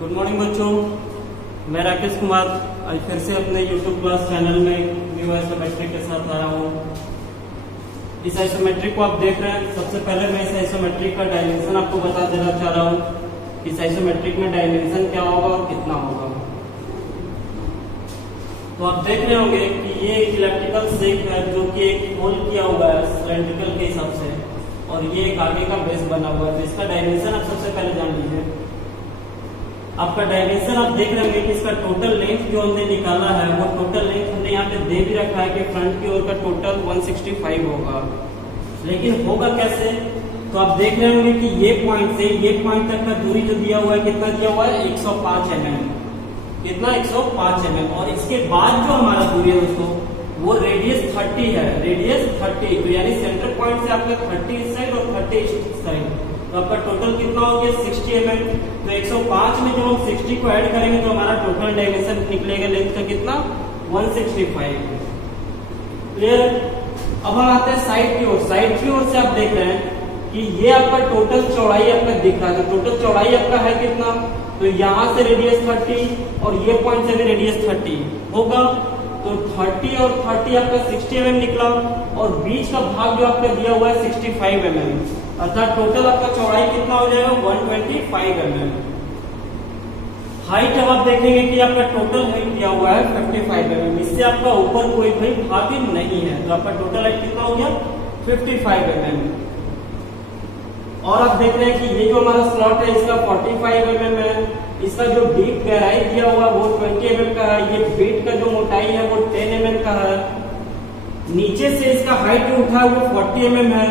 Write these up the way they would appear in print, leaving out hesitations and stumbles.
Good morning बच्चों, मैं राकेश कुमार आज फिर से अपने YouTube क्लास चैनल में न्यू आइसोमेट्रिक के साथ आया हूँ। इस आइसोमेट्रिक को आप देख रहे हैं। सबसे पहले मैं इस आइसोमेट्रिक का डायमेंशन आपको बता देना चाह रहा हूँ। इस आइसोमेट्रिक में डायमेंशन क्या होगा और कितना होगा। तो आप देख रहे होंगे कि ये एक इलेक्ट्रिकल शेक है जो कि एक होल किया हुआ है सिलेंड्रिकल के हिसाब से, और ये एक आगे का बेस बना हुआ है। तो इसका डायमेंशन आप सबसे पहले जान लीजिए। आपका डायमेंशन आप देख रहे होंगे कि इसका टोटल लेंथ जो हमने निकाला है वो टोटल लेंथ हमने यहाँ पे दे भी रखा है कि फ्रंट की ओर का टोटल 165 होगा। लेकिन होगा कैसे, तो आप देख रहे होंगे कि ये पॉइंट से ये पॉइंट तक का दूरी जो दिया हुआ है कितना दिया हुआ है 105 mm। कितना 105 mm। और इसके बाद जो हमारा दूरी है दोस्तों वो रेडियस 30 है। रेडियस 30 तो यानी सेंटर पॉइंट से आपका 30 इस साइड और 30 इस साइड, तो आपका टोटल कितना हो गया 60 mm। तो 105 में जब हम 60 को ऐड करेंगे तो हमारा टोटल डायमेंशन निकलेगा लेंथ का कितना 165। क्लियर। अब हम आते हैं साइड की ओर। साइड की ओर से आप देख रहे हैं कि ये आपका टोटल चौड़ाई आपका दिख रहा है। तो टोटल चौड़ाई आपका है कितना, तो यहाँ से रेडियस 30 और ये पॉइंट से भी रेडियस 30 होगा। तो 30 और 30 आपका 60 mm निकला, और बीच का भाग जो आपका दिया हुआ है 65 mm, अर्थात टोटल आपका चौड़ाई कितना हो जाएगा 125 mm। हाइट अब आप देखेंगे कि आपका टोटल हाइट दिया हुआ है 55 mm। इससे आपका ऊपर कोई भी भाग नहीं है, तो आपका टोटल हाइट कितना हो गया 55 mm। और आप देख रहे हैं कि ये जो हमारा स्लॉट है इसका 45 mm है। इसका जो डीप गहराई दिया हुआ वो 20 mm का है। ये बीट का जो मोटाई है वो 10 mm का है। नीचे से इसका हाइट जो उठा है वो 40 mm है।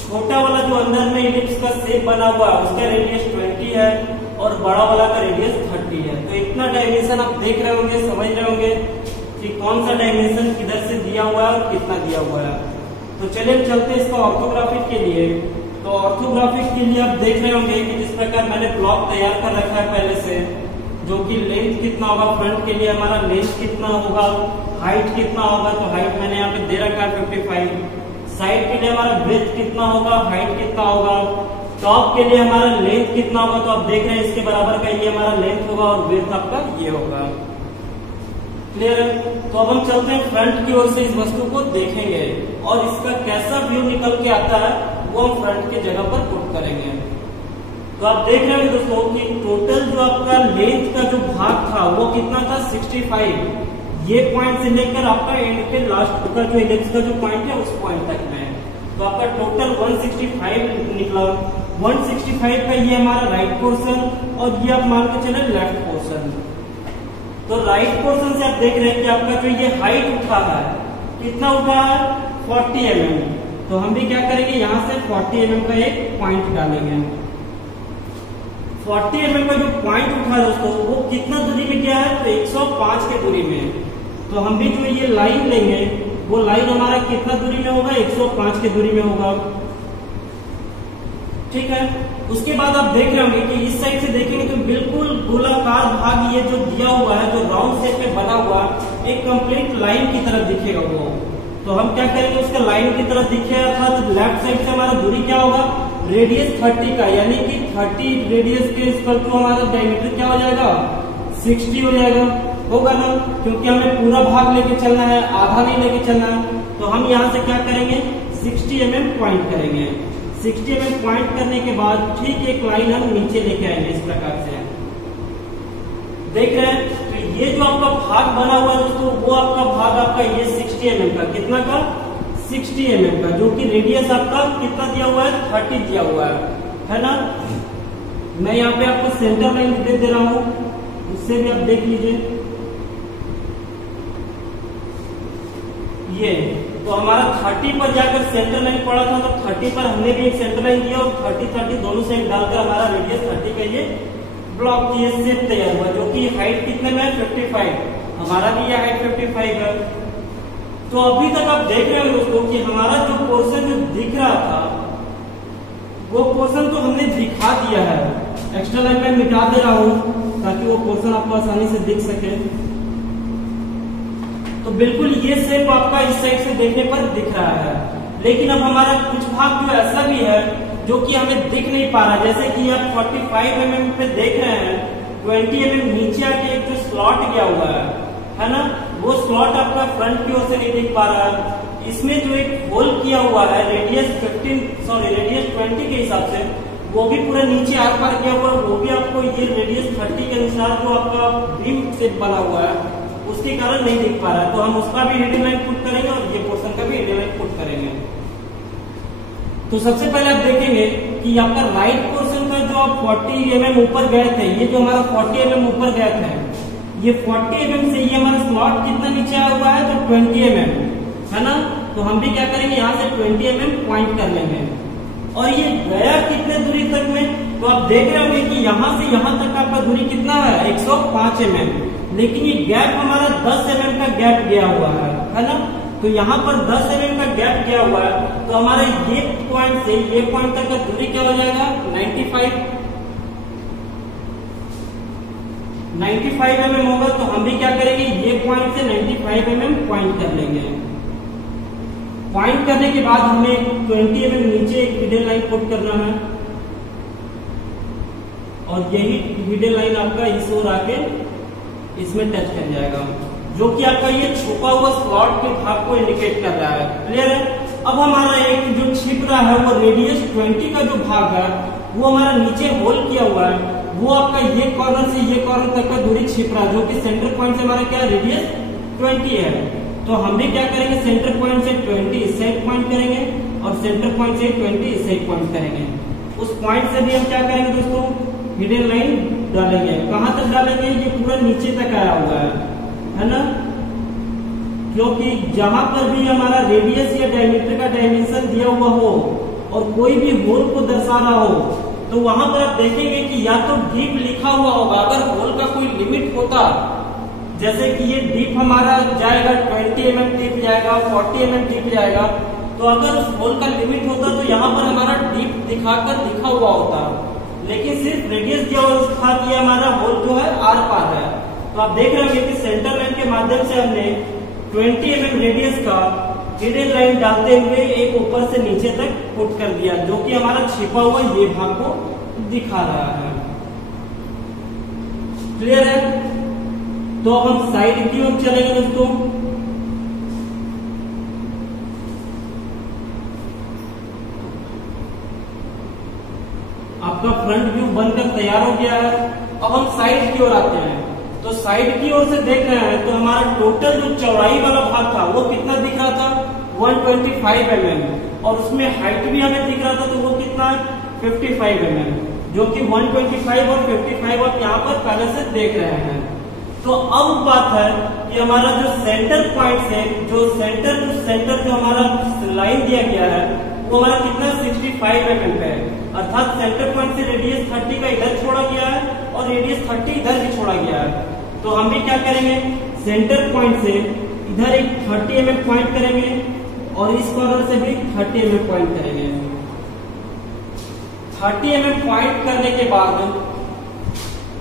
छोटा वाला जो अंदर में इलिप्स का शेप बना हुआ है उसका रेडियस 20 है और बड़ा वाला का रेडियस 30 है। तो इतना डायमेंशन आप देख रहे होंगे, समझ रहे होंगे कि कौन सा डायमेंशन किधर से दिया हुआ है और कितना दिया हुआ है। तो चलिए हम चलते हैं इसका ऑर्थोग्राफिक के लिए। तो ऑर्थोग्राफिक के लिए आप देख रहे होंगे कि जिस प्रकार मैंने ब्लॉक तैयार कर रखा है पहले से, जो कि लेंथ कितना होगा, फ्रंट के लिए हमारा लेंथ कितना होगा, हाइट कितना होगा, तो हाइट मैंने यहाँ पे दे रखा है 55। साइड के लिए हमारा ब्रेथ कितना होगा, हाइट कितना होगा, टॉप के लिए हमारा लेंथ कितना होगा, तो आप देख रहे हैं इसके बराबर का ये हमारा लेंथ होगा और ब्रेथ आपका ये होगा। क्लियर है। तो अब हम चलते हैं फ्रंट की ओर से इस वस्तु को देखेंगे और इसका कैसा व्यू निकल के आता है वो हम फ्रंट के जगह पर पुट करेंगे। तो आप देख रहे हैं दोस्तों कि टोटल जो आपका लेंथ का जो भाग था वो कितना था 65। ये पॉइंट से लेकर आपका एंड के लास्ट का जो इलिप्स का जो पॉइंट है उस पॉइंट तक में, तो आपका टोटल 165 निकला। 165 का ये हमारा राइट पोर्शन और ये आप मान के चले लेफ्ट पोर्शन। तो राइट पोर्शन से आप देख रहे हैं कि आपका जो ये हाइट उठा है कितना उठा है 40 mm। तो हम भी क्या करेंगे यहाँ से 40 mm का एक पॉइंट डालेंगे। 40 mm का जो पॉइंट उठा है दोस्तों वो कितना दूरी में गया है, तो 105 के दूरी में। तो हम भी जो ये लाइन लेंगे वो लाइन हमारा कितना दूरी में होगा 105 के दूरी में होगा। ठीक है। उसके बाद आप देख रहे होंगे कि इस साइड से देखेंगे तो बिल्कुल गोलाकार भाग ये जो दिया हुआ है जो राउंड शेप में बना हुआ एक कंप्लीट लाइन की तरफ दिखेगा वो। तो हम क्या करेंगे उसका लाइन की तरफ दिखे, अर्थात लेफ्ट साइड से हमारा दूरी क्या होगा रेडियस 30 का, यानी कि 30 रेडियस के इक्वल टू हमारा डायमीटर क्या हो जाएगा 60 हो जाएगा। होगा ना, क्योंकि हमें पूरा भाग लेके चलना है, आधा नहीं लेके चलना है। तो हम यहाँ से क्या करेंगे 60 mm पॉइंट करेंगे। 60 mm पॉइंट करने के बाद ठीक एक लाइन हम नीचे लेके आएंगे इस प्रकार से। देख रहे हैं तो ये जो आपका भाग बना हुआ है दोस्तों वो आपका भाग आपका ये 60 mm का, कितना का 60 mm का, जो कि रेडियस आपका कितना दिया हुआ है 30 दिया हुआ है ना। मैं यहाँ पे आपको सेंटर लाइन दे दे रहा हूँ, उससे भी आप देख लीजिए। ये तो हमारा 30 पर जाकर सेंटर लाइन पड़ा था, तो 30 पर हमने भी एक सेंटर लाइन दिया और 30 दोनों साइड डालकर हमारा रेडियस 30 का ये ब्लॉक की शेप तैयार हुआ, जो कि हाइट कितने में है 55। हमारा भी ये हाइट 55 है। तो अभी तक आप देख रहे हो दोस्तों कि हमारा जो पोर्शन जो दिख रहा था वो पोर्शन तो हमने दिखा दिया है। एक्स्ट्रा लाइन में मिटा दे रहा हूँ ताकि वो पोर्शन आपको आसानी से दिख सके। तो बिल्कुल ये शेप आपका इस साइड से देखने पर दिख रहा है, लेकिन अब हमारा कुछ भाग जो ऐसा भी है जो कि हमें दिख नहीं पा रहा। जैसे कि आप 45 mm पे देख रहे हैं 20 mm नीचे आके एक जो स्लॉट गया हुआ है ना, वो स्लॉट आपका फ्रंट की ओर से नहीं दिख पा रहा है। इसमें जो एक होल किया हुआ है रेडियस 20 के हिसाब से, वो भी पूरा नीचे आर पार किया हुआ है, वो भी आपको ये रेडियस 30 के अनुसार जो आपका बीम से बना हुआ है उसके कारण नहीं दिख पा रहा है। तो हम उसका भी रीडिंग लाइन पुट करेंगे और ये पोर्शन का भी रीडिंग लाइन पुट करेंगे। तो सबसे पहले आप देखेंगे कि आपका राइट पोर्शन का जो आप 40 mm ऊपर गए थे, ये जो हमारा 40 mm ऊपर गए थे, ये 40 mm से ये हमारा स्लॉट कितना नीचे आया हुआ है, तो 20 mm है ना। तो हम भी क्या करेंगे, यहाँ से 20 mm पॉइंट कर लेंगे। और ये गया कितने दूरी तक में, तो आप देख रहे होंगे कि यहाँ से यहाँ तक आपका दूरी कितना है, 105 mm, लेकिन ये गैप हमारा 10 mm का गैप गया हुआ है ना। तो यहाँ पर 10 mm का गैप गया हुआ है, तो हमारे ये पॉइंट से ये पॉइंट तक का दूरी क्या हो जाएगा, 95 mm होगा। तो हम भी क्या करेंगे, ये पॉइंट से 95 mm पॉइंट कर लेंगे। पॉइंट करने के बाद हमें 20 mm नीचे एक हिडन लाइन पुट करना है, और यही हिडन लाइन आपका इस ओर आके इसमें टच कर जाएगा, जो कि आपका ये छुपा हुआ स्लॉट के भाग को इंडिकेट कर रहा है। क्लियर है। अब हमारा एक जो छिप रहा है वो रेडियस 20 का जो भाग है वो हमारा नीचे होल किया हुआ है, वो आपका ये कॉर्नर से ये कॉर्नर तक का दूरी छिप रहा है, जो कि सेंटर पॉइंट से हमारा क्या रेडियस 20 है। तो हम भी क्या करेंगे, सेंटर पॉइंट से 20 इस साइड पॉइंट करेंगे और सेंटर पॉइंट से 20 इस साइड पॉइंट करेंगे। उस पॉइंट से भी हम क्या करेंगे दोस्तों, हिडन लाइन डालेंगे। कहां तक डालेंगे, ये पूरा नीचे तक आया हुआ है ना, क्योंकि जहां पर भी हमारा रेडियस या डायमीटर का डायमेंशन दिया हुआ हो और कोई भी होल को दर्शा रहा हो, तो वहां पर आप देखेंगे कि या तो डीप लिखा हुआ होगा। अगर होल का कोई लिमिट होता, जैसे कि ये डीप हमारा जाएगा 20 mm डीप जाएगा, 40 mm डीप जाएगा, तो अगर उस होल का लिमिट होता तो यहाँ पर हमारा डीप दिखाकर लिखा हुआ होता, लेकिन सिर्फ रेडियस दिया हुआ था कि हमारा होल जो है आर पार है। तो आप देख रहे होंगे कि सेंटर लाइन के माध्यम से हमने 20 mm रेडियस का हिडन लाइन डालते हुए एक ऊपर से नीचे तक पुट कर दिया, जो कि हमारा छिपा हुआ ये भाग को दिखा रहा है। क्लियर है। तो अब हम साइड की ओर चलेंगे दोस्तों। आपका फ्रंट व्यू बनकर तैयार हो गया है। अब हम साइड की ओर आते हैं। तो साइड की ओर से देख रहे हैं तो हमारा टोटल जो चौड़ाई वाला भाग था वो कितना दिख रहा था, 125 mm, और उसमें हाइट भी हमें दिख रहा था, तो वो कितना 55 mm, जो कि 125 और 55 आप यहाँ पर पहले से देख रहे हैं। तो अब बात है कि हमारा जो सेंटर पॉइंट से जो सेंटर जो हमारा लाइन दिया गया है वो हमारा कितना 65 mm पे है, अर्थात सेंटर पॉइंट से रेडियस 30 का इधर छोड़ा गया है और रेडियस 30 इधर भी छोड़ा गया है। तो हम भी क्या करेंगे, सेंटर पॉइंट से इधर एक 30 mm पॉइंट करेंगे और इस कॉर्नर से भी 30 mm पॉइंट करेंगे। 30 mm पॉइंट करने के बाद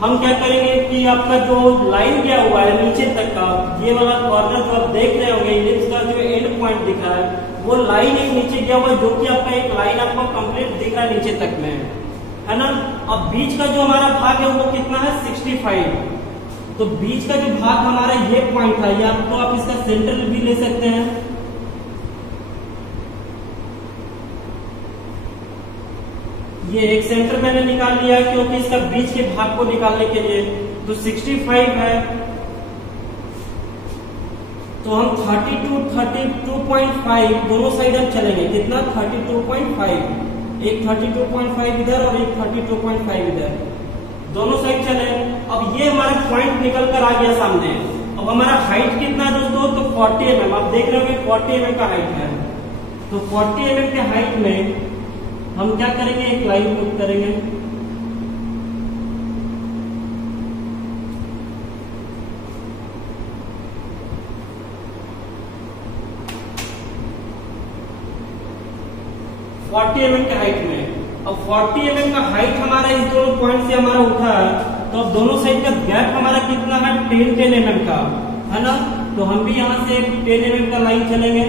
हम क्या करेंगे कि आपका जो लाइन गया हुआ है नीचे तक का, ये वाला कॉर्नर जो आप देख रहे होंगे, इलिप्स का जो एंड पॉइंट दिख रहा है, वो लाइन एक नीचे गया हुआ है, जो कि आपका एक लाइन आपको कंप्लीट दिख रहा है नीचे तक में, है ना। अब बीच का जो हमारा भाग है वो कितना है 65। तो बीच का जो भाग हमारा ये पॉइंट था, ये आपको आप इसका सेंटर भी ले सकते हैं। ये एक सेंटर मैंने निकाल लिया है क्योंकि इसका बीच के भाग को निकालने के लिए, तो 65 है। तो हम 32.5 दोनों साइड अब चलेंगे, कितना 32.5, एक 32.5 इधर और एक 32.5 इधर, दोनों साइड चले। अब ये हमारा पॉइंट निकल कर आ गया सामने। अब हमारा हाइट कितना है दोस्तों, तो 40 mm, आप देख रहे होंगे 40 mm का हाइट है। तो 40 mm के हाइट में हम क्या करेंगे, एक लाइन पुट करेंगे। mm के हाइट में। अब 40 mm का हाइट हमारा इस दोनों पॉइंट से हमारा उठा है, तो अब दोनों साइड का गैप हमारा कितना है 10 mm का, है ना। तो हम भी यहाँ से 10 mm का लाइन चलेंगे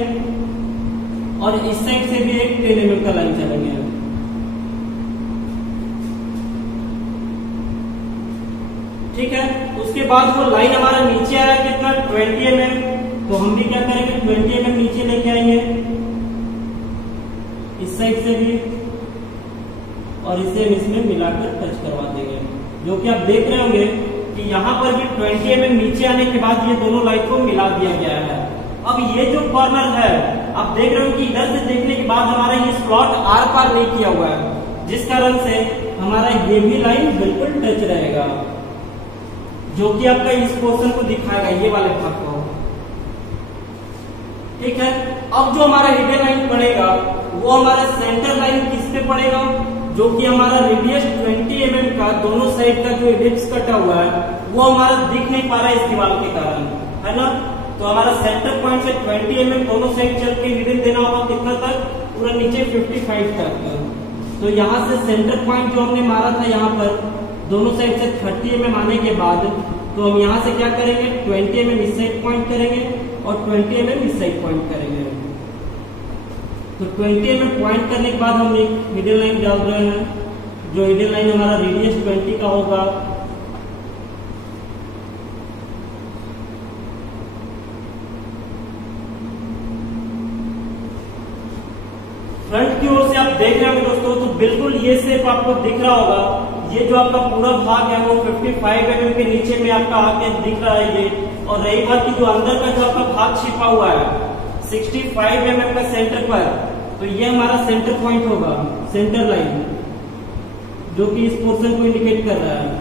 और इस साइड से भी एक 10 mm का लाइन चलेंगे। ठीक है। उसके बाद वो लाइन हमारा नीचे आया कितना 20 mm, तो हम भी क्या करेंगे 20 mm नीचे लेके आएंगे इस साइड से भी, और इसे इसमें मिलाकर टच करवा देंगे। जो कि आप देख रहे होंगे कि यहाँ पर भी 20 mm नीचे आने के बाद ये दोनों लाइन को मिला दिया गया है। अब ये जो कॉर्नर है आप देख रहे हो कि इधर से देखने के बाद हमारा ये स्लॉट आर पार नहीं किया हुआ है, जिस कारण से हमारा ये भी लाइन बिल्कुल टच रहेगा, जो कि आपका इस पोर्शन को दिखाएगा, ये वाले भाग को। ठीक है। अब जो हमारा हिडन लाइन पड़ेगा वो हमारा सेंटर लाइन किस पे पड़ेगा, जो कि हमारा रेडियस 20 mm का दोनों साइड का जो इलिप्स कटा हुआ है वो हमारा दिख नहीं पा रहा है इस दीवार के कारण, है ना। तो हमारा सेंटर पॉइंट से 20 mm दोनों साइड चल के हिडन देना होगा कितना तक, पूरा नीचे 55 तक। तो यहाँ से सेंटर पॉइंट जो हमने मारा था यहाँ पर दोनों साइड से 30 mm आने के बाद, तो हम यहाँ से क्या करेंगे 20 mm इस साइड पॉइंट करेंगे और 20 mm इस साइड पॉइंट करेंगे। तो 20 mm पॉइंट करने के बाद हम एक हिडन लाइन डाल रहे हैं, जो हिडन लाइन हमारा रेडियस 20 का होगा। फ्रंट की ओर से आप देख रहे होंगे दोस्तों, तो बिल्कुल ये शेप आपको दिख रहा होगा। ये जो आपका पूरा भाग है वो 55 mm के नीचे में आपका आके दिख रहा है ये। और रही बात की जो अंदर का जो आपका भाग छिपा हुआ है 65 mm का सेंटर पर, तो ये हमारा सेंटर पॉइंट होगा, सेंटर लाइन, जो कि इस पोर्शन को इंडिकेट कर रहा है।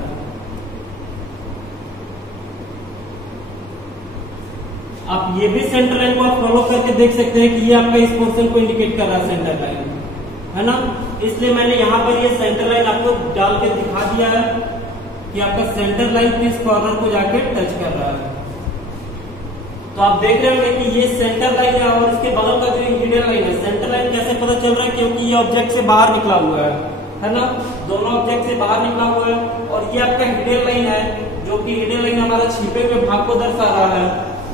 आप ये भी सेंटर लाइन को आप फॉलो करके देख सकते हैं कि ये आपका इस पोर्शन को इंडिकेट कर रहा है, सेंटर लाइन, है ना। इसलिए मैंने यहाँ पर ये सेंटर लाइन आपको डाल के दिखा दिया है कि आपका सेंटर लाइन किस कॉर्नर को जाके टच कर रहा है। तो आप देख रहे होंगे कि ये सेंटर लाइन है और इसके बगल का जो हिडन लाइन है, सेंटर लाइन कैसे पता चल रहा है, क्योंकि ये ऑब्जेक्ट से बाहर निकला हुआ है ना। दोनों ऑब्जेक्ट से बाहर निकला हुआ है और ये आपका हिडन लाइन है, जो कि हिडन लाइन हमारा छिपे हुए भाग को दर्शा रहा है,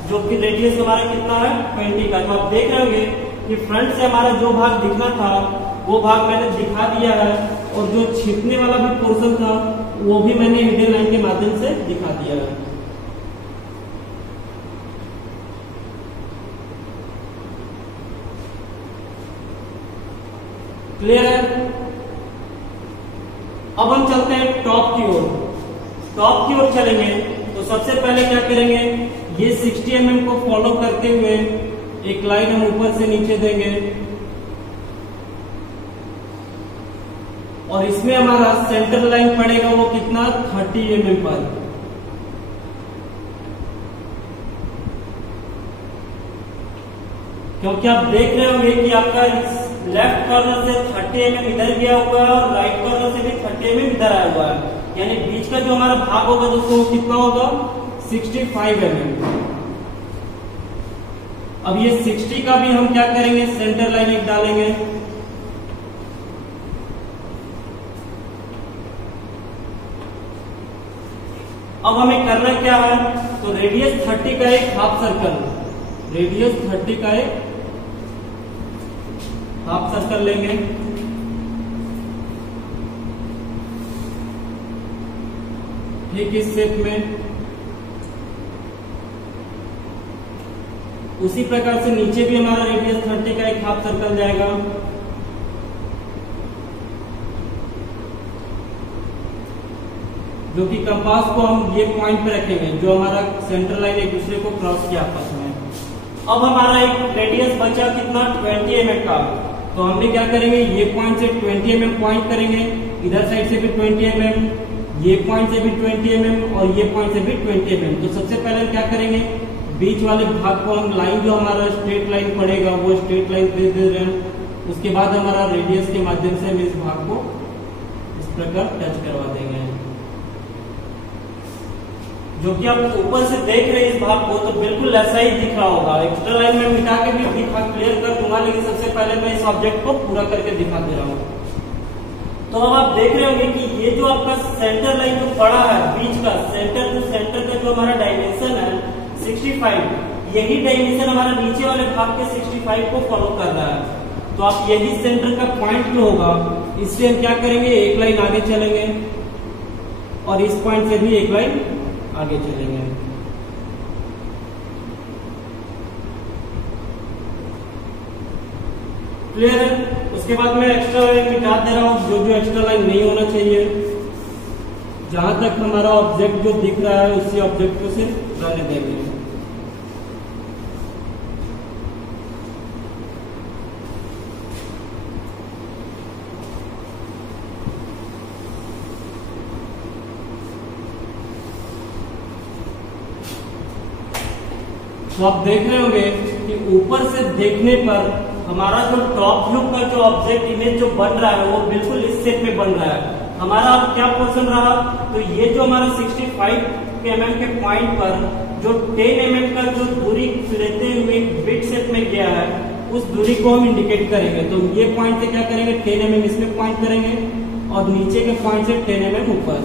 जो कि रेडियस हमारा कितना है 20 का। तो आप देख रहे होंगे कि फ्रंट से हमारा जो भाग दिखना था वो भाग मैंने दिखा दिया है, और जो छिपने वाला भी पोर्शन था वो भी मैंने हिडन लाइन के माध्यम से दिखा दिया है। क्लियर है। अब हम चलते हैं टॉप की ओर। टॉप की ओर चलेंगे तो सबसे पहले क्या करेंगे, ये 60 mm को फॉलो करते हुए एक लाइन हम ऊपर से नीचे देंगे, और इसमें हमारा सेंटर लाइन पड़ेगा वो कितना 30 mm पर। क्योंकि आप देख रहे होंगे कि आपका लेफ्ट कॉर्नर से 30 mm इधर गया हुआ है और राइट कॉर्नर से भी 30 mm इधर आया हुआ है, यानी बीच का जो हमारा भाग होगा दोस्तों वो कितना होगा 65 mm। अब ये 60 का भी हम क्या करेंगे, सेंटर लाइन एक डालेंगे, अब हमें करना क्या है, तो रेडियस 30 का एक हाफ सर्कल, रेडियस 30 का एक हाफ सर्कल लेंगे, ठीक इस शेप में। उसी प्रकार से नीचे भी हमारा रेडियस 30 का एक हाफ सर्कल जाएगा, जो कि कंपास को हम ये पॉइंट पे रखेंगे जो हमारा सेंटर लाइन एक दूसरे को क्रॉस किया आपस में। अब हमारा एक रेडियस बचा कितना 20 mm का, तो हमने क्या करेंगे, ये पॉइंट से 20 mm पॉइंट करेंगे, इधर साइड से भी 20 mm, ये पॉइंट से भी 20 mm और ये पॉइंट से भी 20 mm। तो सबसे पहले क्या करेंगे, बीच वाले भाग को हम लाइन जो हमारा स्ट्रेट लाइन पड़ेगा वो स्ट्रेट लाइन दे रहे हैं। उसके बाद हमारा रेडियस के माध्यम से हम इस भाग को इस प्रकार टच करवा देंगे, जो कि आप ऊपर से देख रहे हैं इस भाग को, तो बिल्कुल ऐसा ही दिख रहा होगा। एक्स्ट्रा लाइन में मिटा के भी दिखा क्लियर कर दूंगा, लेकिन सबसे पहले मैं इस ऑब्जेक्ट को पूरा करके दिखा दे रहा हूँ। तो अब आप देख रहे होंगे कि ये जो आपका सेंटर लाइन जो पड़ा है बीच का, सेंटर टू सेंटर का जो हमारा डायमेंशन है 65, यही डायमेंशन हमारा नीचे वाले भाग के 65 को फॉलो कर रहा है। तो आप यही सेंटर का पॉइंट जो होगा, इससे हम क्या करेंगे, एक लाइन आगे चलेंगे, और इस पॉइंट से भी एक लाइन आगे चलेंगे। क्लियर है? उसके बाद मैं एक्स्ट्रा लाइन मिटा दे रहा हूं, जो एक्स्ट्रा लाइन नहीं होना चाहिए। जहां तक हमारा ऑब्जेक्ट जो दिख रहा है उसी ऑब्जेक्ट को सिर्फ रहने देंगे। तो आप देख रहे होंगे कि ऊपर से देखने पर हमारा जो टॉप व्यू का जो ऑब्जेक्ट इमेज जो बन रहा है वो बिल्कुल इस शेप में बन रहा है। हमारा क्या पोर्शन रहा, तो ये जो हमारा 65 mm के पॉइंट पर जो 10 mm का जो दूरी लेते हुए बिट शेप में गया है उस दूरी को हम इंडिकेट करेंगे। तो ये पॉइंट से क्या करेंगे, 10 mm इसमें पॉइंट करेंगे और नीचे के पॉइंट से 10 mm ऊपर।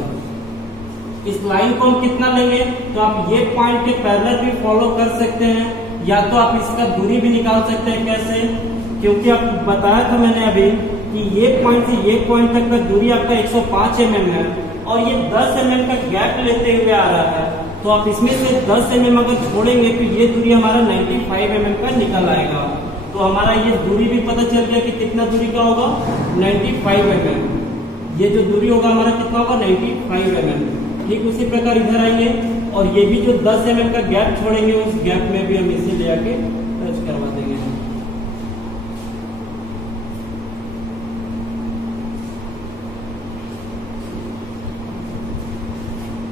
इस लाइन को हम कितना लेंगे, तो आप ये पॉइंट के पैरेलल भी फॉलो कर सकते हैं, या तो आप इसका दूरी भी निकाल सकते हैं। कैसे, क्योंकि आप बताया था मैंने अभी कि ये पॉइंट से ये पॉइंट तक का दूरी आपका 105 mm है और ये 10 mm का गैप लेते हुए आ रहा है। तो आप इसमें से 10 mm अगर छोड़ेंगे तो ये दूरी हमारा 95 mm का निकल आएगा। तो हमारा ये दूरी भी पता चल गया कि कितना दूरी का होगा, 95 mm। ये जो दूरी होगा हमारा कितना होगा, 95 mm। ठीक उसी प्रकार इधर आएंगे और ये भी जो 10 mm का गैप छोड़ेंगे उस गैप में भी हम इसे ले आके टच करवा देंगे।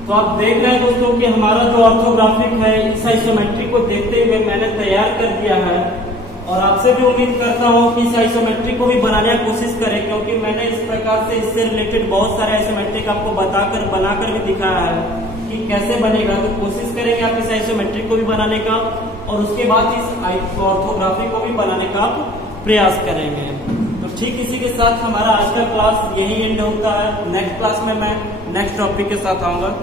तो आप देख रहे हैं दोस्तों कि हमारा जो ऑर्थोग्राफिक है इस आइसोमेट्रिक को देखते हुए मैंने तैयार कर दिया है और आपसे भी उम्मीद करता हूं कि इस आइसोमेट्रिक को भी बनाने की कोशिश करें, क्योंकि मैंने इस प्रकार से इससे रिलेटेड बहुत सारे आइसोमेट्रिक आपको बनाकर भी दिखाया है कि कैसे बनेगा। तो कोशिश करेंगे आप इस आइसोमेट्रिक को भी बनाने का और उसके बाद इस ऑर्थोग्राफिक को भी बनाने का आप प्रयास करेंगे। तो ठीक इसी के साथ हमारा आज का क्लास यही एंड होता है। नेक्स्ट क्लास में मैं नेक्स्ट टॉपिक के साथ आऊंगा।